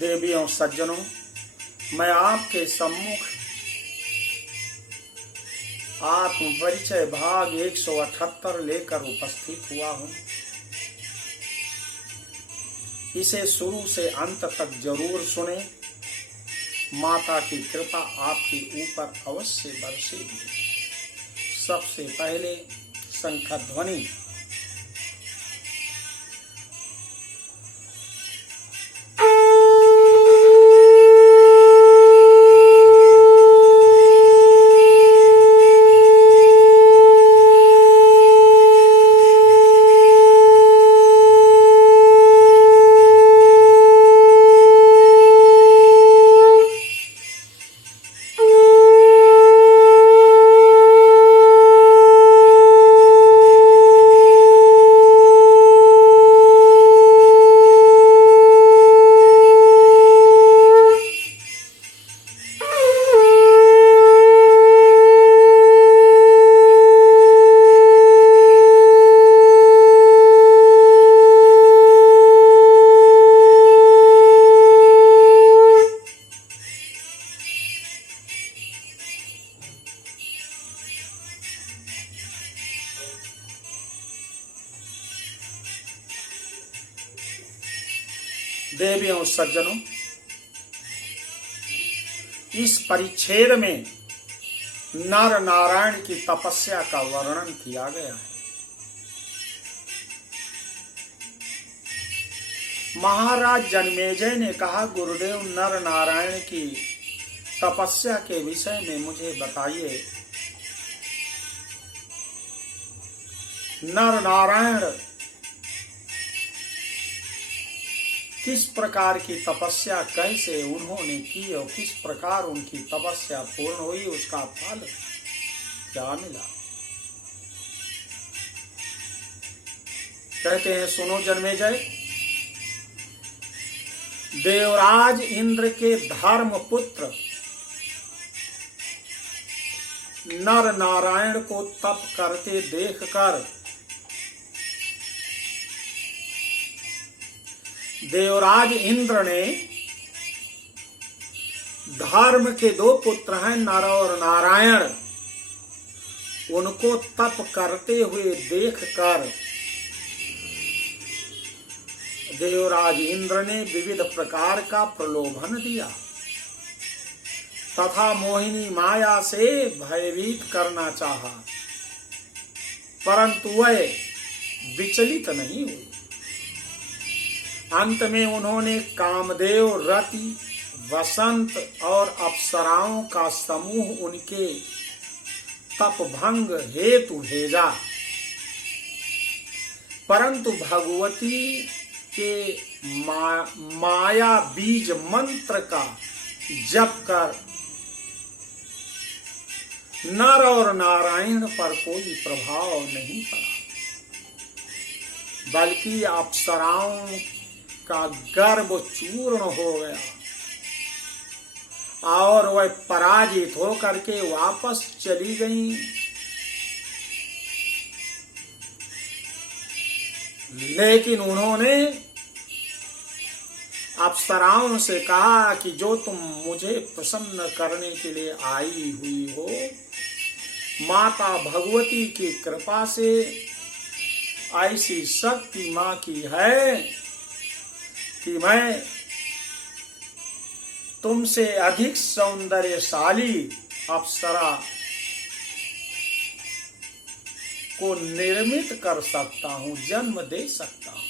देवियों सज्जनों, मैं आपके सम्मुख आत्म परिचय भाग 178 लेकर उपस्थित हुआ हूं। इसे शुरू से अंत तक जरूर सुने। माता की कृपा आपके ऊपर अवश्य बरसेगी। सबसे पहले शंख ध्वनि। देवियों सज्जनों, इस परिच्छेद में नर नारायण की तपस्या का वर्णन किया गया है। महाराज जन्मेजय ने कहा, गुरुदेव नर नारायण की तपस्या के विषय में मुझे बताइए। नर नारायण किस प्रकार की तपस्या कैसे उन्होंने की और किस प्रकार उनकी तपस्या पूर्ण हुई, उसका फल क्या मिला। कहते हैं, सुनो जन्मेजय। देवराज इंद्र के धर्म पुत्र नर नारायण को तप करते देखकर देवराज इंद्र ने धर्म के दो पुत्र हैं नर और नारायण, उनको तप करते हुए देखकर देवराज इंद्र ने विविध प्रकार का प्रलोभन दिया तथा मोहिनी माया से भयभीत करना चाहा, परंतु वह विचलित नहीं हुई। अंत में उन्होंने कामदेव, रति, वसंत और अप्सराओं का समूह उनके तप भंग हेतु भेजा, परंतु भगवती के माया बीज मंत्र का जप कर नर और नारायण पर कोई प्रभाव नहीं पड़ा, बल्कि अप्सराओं का गर्भ चूर्ण हो गया और वह पराजित होकर के वापस चली गईं। लेकिन उन्होंने अप्सराओं से कहा कि जो तुम मुझे प्रसन्न करने के लिए आई हुई हो, माता भगवती की कृपा से ऐसी शक्ति मां की है कि मैं तुमसे अधिक सौंदर्यशाली अप्सरा को निर्मित कर सकता हूं, जन्म दे सकता हूं।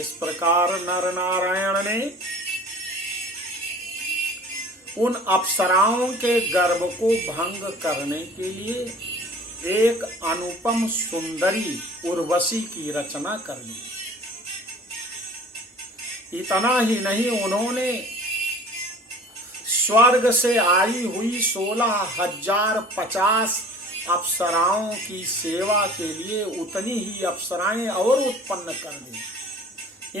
इस प्रकार नर नारायण ने उन अप्सराओं के गर्भ को भंग करने के लिए एक अनुपम सुंदरी उर्वशी की रचना कर दी। इतना ही नहीं, उन्होंने स्वर्ग से आई हुई 16,050 अप्सराओं की सेवा के लिए उतनी ही अप्सराएं और उत्पन्न कर दी।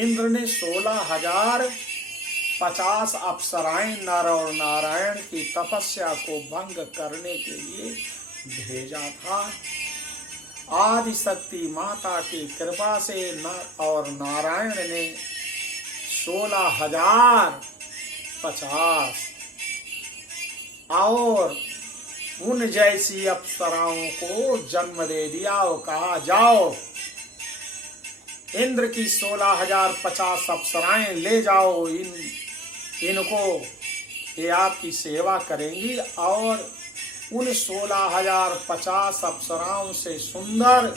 इंद्र ने 16,050 अप्सराएं नर और नारायण की तपस्या को भंग करने के लिए भेजा था आदि शक्ति माता की कृपा से और नारायण ने 16,050 और उन जैसी अप्सराओं को जन्म दे दिया और कहा जाओ इंद्र की 16,050 अप्सराएं ले जाओ, इनको ये आपकी सेवा करेंगी। और उन 16,050 अप्सराओं से सुंदर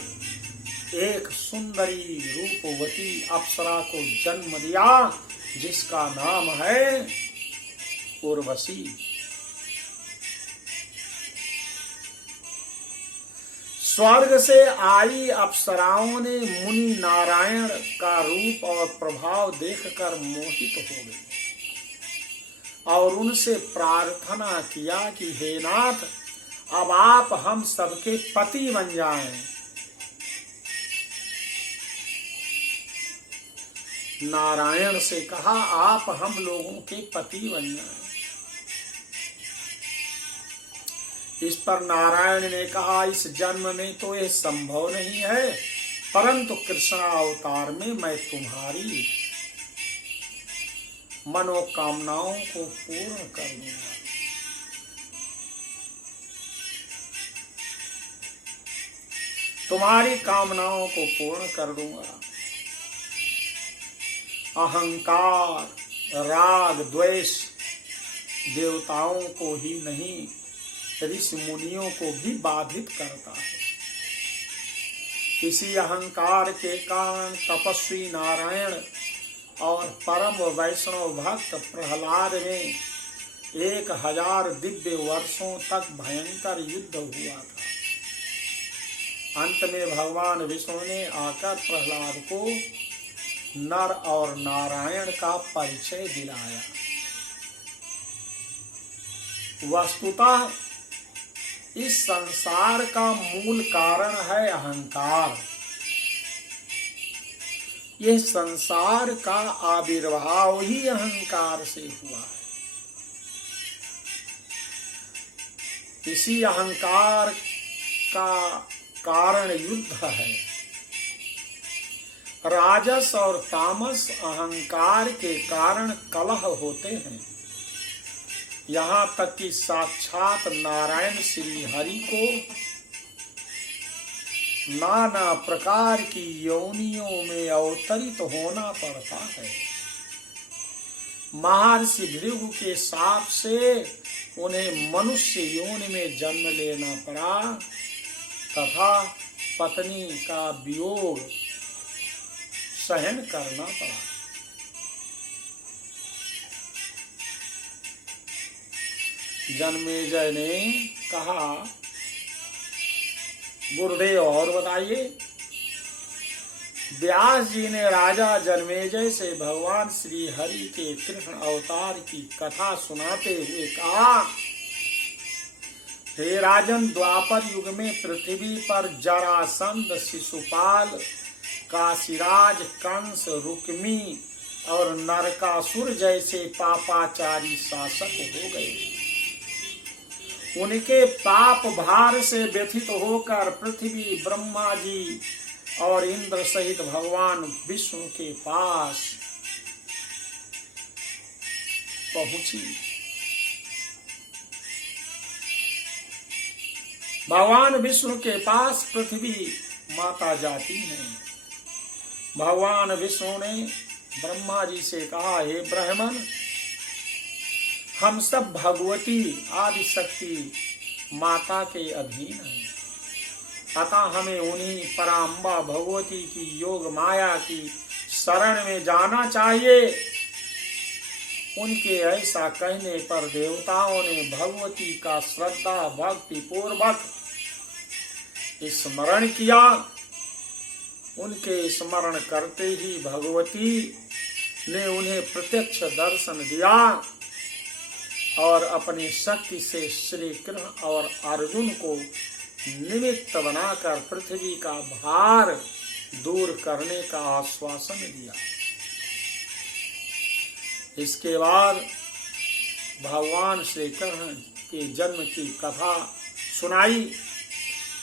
एक सुंदरी रूपवती अप्सरा को जन्म दिया जिसका नाम है उर्वशी। स्वर्ग से आई अप्सराओं ने मुनि नारायण का रूप और प्रभाव देखकर मोहित हो गई और उनसे प्रार्थना किया कि हे नाथ, अब आप हम सबके पति बन जाएं। नारायण से कहा आप हम लोगों के पति बन जाएं। इस पर नारायण ने कहा इस जन्म में तो यह संभव नहीं है, परंतु कृष्ण अवतार में मैं तुम्हारी मनोकामनाओं को पूर्ण कर दूंगा। तुम्हारी कामनाओं को पूर्ण कर दूंगा। अहंकार, राग, द्वेष देवताओं को ही नहीं ऋषि मुनियों को भी बाधित करता है। इसी अहंकार के कारण तपस्वी नारायण और परम वैष्णव भक्त प्रहलाद में 1000 दिव्य वर्षों तक भयंकर युद्ध हुआ था। अंत में भगवान विष्णु ने आकर प्रहलाद को नर और नारायण का परिचय दिलाया। वस्तुतः इस संसार का मूल कारण है अहंकार। यह संसार का आविर्भाव ही अहंकार से हुआ है। इसी अहंकार का कारण युद्ध है। राजस और तामस अहंकार के कारण कलह होते हैं। यहाँ तक कि साक्षात नारायण श्री हरि को नाना प्रकार की योनियों में अवतरित होना पड़ता है। महर्षि भृगु के शाप से उन्हें मनुष्य योनि में जन्म लेना पड़ा तथा पत्नी का वियोग सहन करना पड़ा। जन्मेजय ने कहा गुरुदेव और बताइए। व्यास जी ने राजा जन्मेजय से भगवान श्री हरि के कृष्ण अवतार की कथा सुनाते हुए कहा, हे राजन, द्वापर युग में पृथ्वी पर जरासंध, शिशुपाल, काशीराज, कंस, रुक्मी और नरकासुर जैसे पापाचारी शासक हो गए। उनके पाप भार से व्यथित होकर पृथ्वी ब्रह्मा जी और इंद्र सहित भगवान विष्णु के पास पहुंची। भगवान विष्णु के पास पृथ्वी माता जाती है। भगवान विष्णु ने ब्रह्मा जी से कहा, हे ब्राह्मण, हम सब भगवती आदि शक्ति माता के अधीन हैं, अतः हमें उन्हीं पराम्बा भगवती की योग माया की शरण में जाना चाहिए। उनके ऐसा कहने पर देवताओं ने भगवती का श्रद्धा भक्ति पूर्वक स्मरण किया। उनके स्मरण करते ही भगवती ने उन्हें प्रत्यक्ष दर्शन दिया और अपनी शक्ति से श्री कृष्ण और अर्जुन को निमित्त बनाकर पृथ्वी का भार दूर करने का आश्वासन दिया। इसके बाद भगवान श्री कृष्ण के जन्म की कथा सुनाई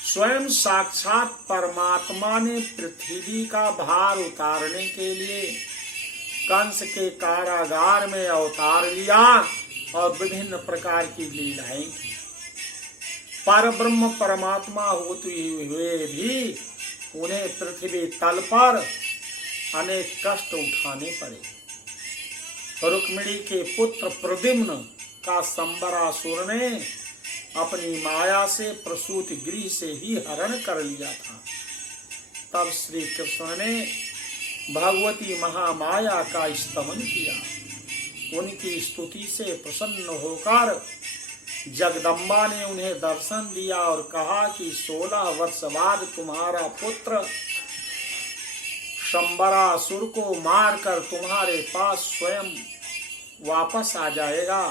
स्वयं साक्षात परमात्मा ने पृथ्वी का भार उतारने के लिए कंस के कारागार में अवतार लिया और विभिन्न प्रकार की लीलाएं की। पर ब्रह्म परमात्मा होते हुए भी उन्हें पृथ्वी तल पर अनेक कष्ट उठाने पड़े। रुक्मिणी के पुत्र प्रद्युम्न का संबरासुर ने अपनी माया से प्रसूति गृह से ही हरण कर लिया था। तब श्री कृष्ण ने भगवती महामाया का स्तमन किया। उनकी स्तुति से प्रसन्न होकर जगदम्बा ने उन्हें दर्शन दिया और कहा कि 16 वर्ष बाद तुम्हारा पुत्र शंबरासुर को मारकर तुम्हारे पास स्वयं वापस आ जाएगा।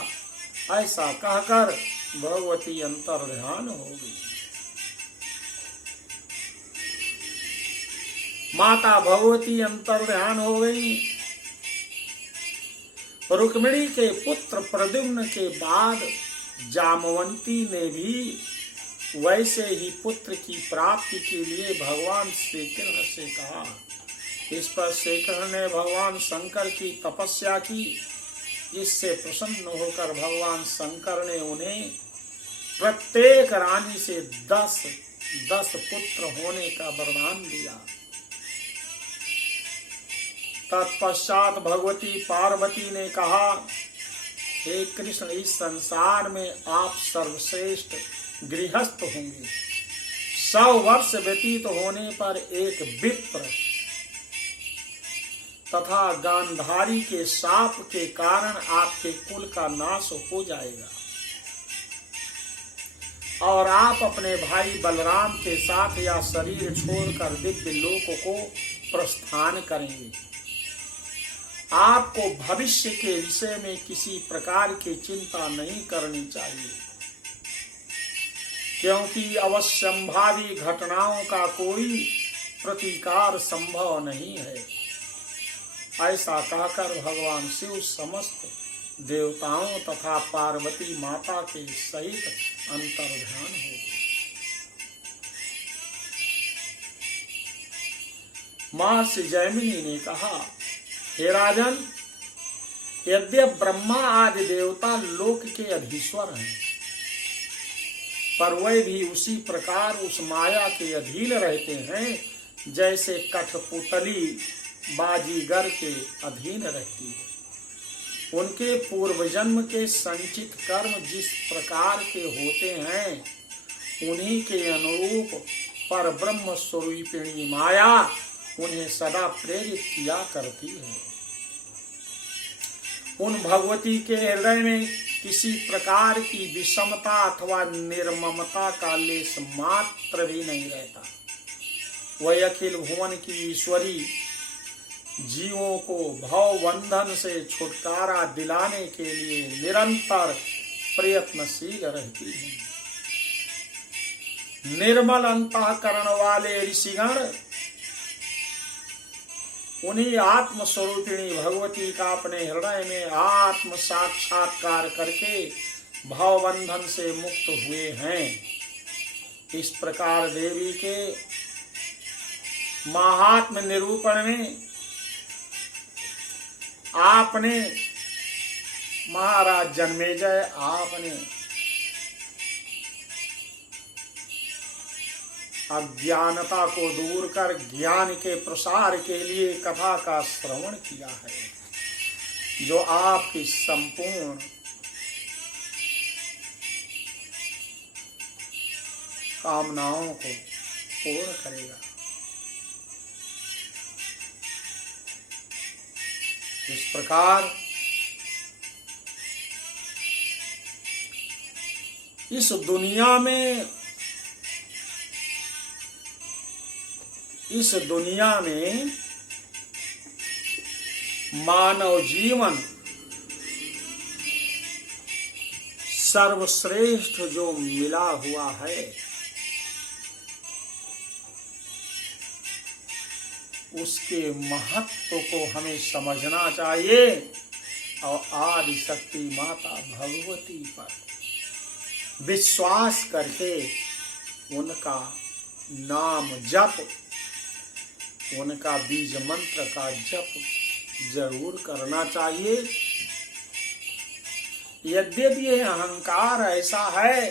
ऐसा कहकर भगवती अंतर्ध्यान हो गई। माता भगवती अंतर्ध्यान हो गई। रुक्मिणी के पुत्र प्रद्युम्न के बाद जामवंती ने भी वैसे ही पुत्र की प्राप्ति के लिए भगवान श्री कृष्ण से कहा। इस पर श्री कृष्ण ने भगवान शंकर की तपस्या की। इससे प्रसन्न होकर भगवान शंकर ने उन्हें प्रत्येक रानी से 10 पुत्र होने का वरदान दिया। तत्पश्चात भगवती पार्वती ने कहा, हे कृष्ण, इस संसार में आप सर्वश्रेष्ठ गृहस्थ होंगे। 100 वर्ष व्यतीत होने पर एक विप्र तथा गांधारी के शाप के कारण आपके कुल का नाश हो जाएगा और आप अपने भाई बलराम के साथ या शरीर छोड़कर दिव्य लोक को प्रस्थान करेंगे। आपको भविष्य के विषय में किसी प्रकार की चिंता नहीं करनी चाहिए, क्योंकि अवश्यंभावी घटनाओं का कोई प्रतिकार संभव नहीं है। ऐसा कहकर भगवान शिव समस्त देवताओं तथा पार्वती माता के सहित अंतर्ध्यान हो गए। महर्षि जैमिनी ने कहा, हे राजन, यद्यपि ब्रह्मा आदि देवता लोक के अधीश्वर हैं, पर वे भी उसी प्रकार उस माया के अधीन रहते हैं जैसे कठपुतली बाजीगर के अधीन रहती है। उनके पूर्व जन्म के संचित कर्म जिस प्रकार के होते हैं, उन्हीं के अनुरूप पर ब्रह्म स्वरूपिणी माया उन्हें सदा प्रेरित किया करती है। उन भगवती के हृदय में किसी प्रकार की विषमता अथवा निर्ममता का लेश मात्र भी नहीं रहता। वह अखिल भुवन की ईश्वरी जीवों को भव बंधन से छुटकारा दिलाने के लिए निरंतर प्रयत्नशील रहती है। निर्मल अंतःकरण वाले ऋषिगण उन्हीं आत्म स्वरूपिणी भगवती का अपने हृदय में आत्म साक्षात्कार करके भव बंधन से मुक्त हुए हैं। इस प्रकार देवी के महात्म निरूपण में आपने महाराज जन्मेजय आपने अज्ञानता को दूर कर ज्ञान के प्रसार के लिए कथा का श्रवण किया है, जो आपकी संपूर्ण कामनाओं को पूर्ण करेगा। इस प्रकार इस दुनिया में मानव जीवन सर्वश्रेष्ठ जो मिला हुआ है, उसके महत्व को हमें समझना चाहिए और आदि शक्ति माता भगवती पर विश्वास करके उनका नाम जप, उनका बीज मंत्र का जप जरूर करना चाहिए। यद्यपि ये अहंकार ऐसा है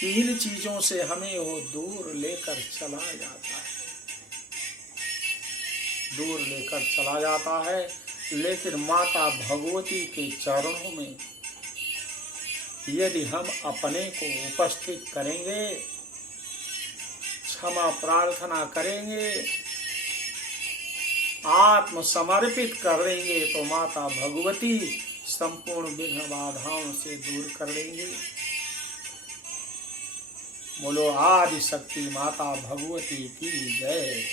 कि इन चीजों से हमें वो दूर लेकर चला जाता है, लेकिन माता भगवती के चरणों में यदि हम अपने को उपस्थित करेंगे, क्षमा प्रार्थना करेंगे, आत्मसमर्पित करेंगे, तो माता भगवती संपूर्ण विघ्न बाधाओं से दूर कर देंगे। बोलो आदि शक्ति माता भगवती की जय।